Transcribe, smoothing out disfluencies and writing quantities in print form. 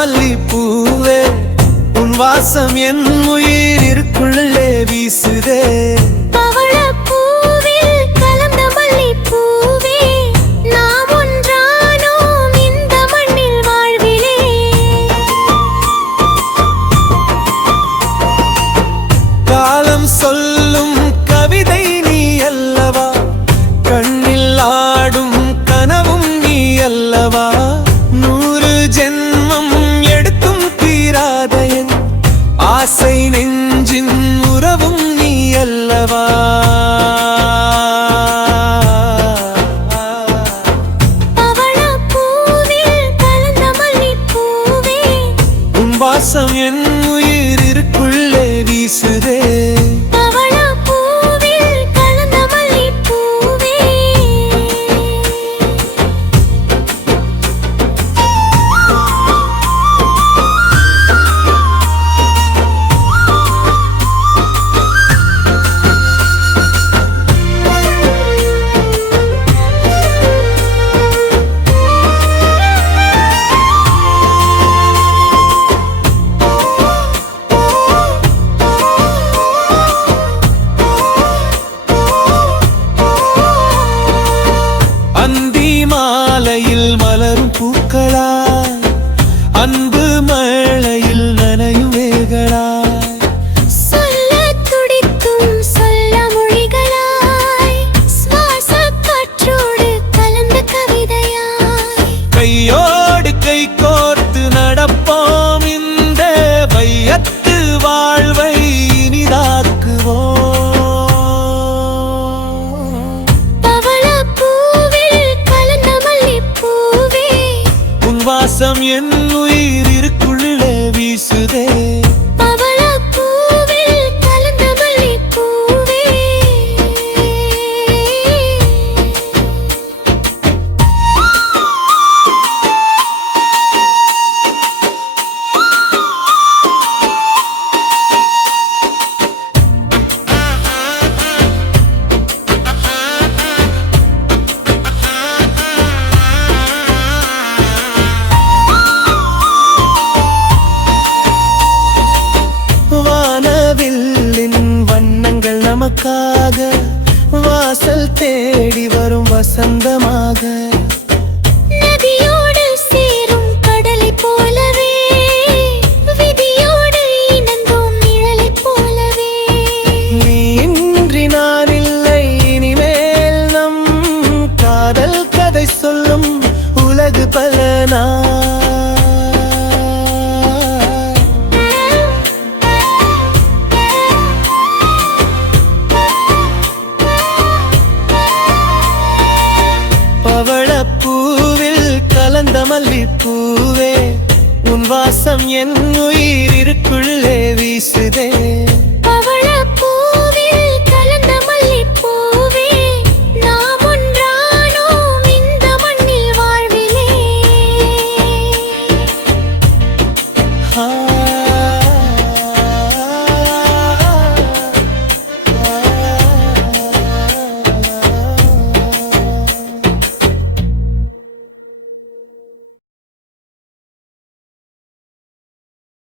மல்லிப்பூவே உன் வாசம் என் உயிர் இருக்குள்ளே வீசுதே. காலம் சொல்லும் கவிதை நீ அல்லவா, கண்ணில் ஆடும் கனவும் நீ அல்லவா, 100 ஜென்மம் எடுத்தும் தீராத என் ஆசை நெஞ்சின் உறவும் நீ அல்லவா. உன் வாசம் என் உயிர் இருக்குள்ளே வீசுதே. அந்தி மாலையில் மலரும் பூக்களாய், அன்பு மழையில் நனையும் வேகளாய், சொல்ல துடித்தும் சொல்ல மொழிகளாய், சுவாச காற்றோடு கலந்த கவிதையாய், கையோடு கை கோர்த்து நடப்போம் இந்த வையத்து வாழ்வை இனிதாக்குவோம். வாசம் என் உயிர் இருக்குள்ளே வீசுதே. பவளப்பூவில் கலந்த மல்லிப்பூவே. நமக்காக வாசல் தேடி வரும் வசந்தமாக, நதியோடு சேரும் கடலை போலவே, விதியோடு இணங்கும் நிழலை போலவே, நீ இன்றி நான் இல்லை இனிமேல் நம் காதல் கதை சொல்லும் உலகு பல பவளப்பூவில் கலந்த மல்லிப்பூவே உன் வாசம் என் உயிர் இருக்குள்ளே வீசுதே.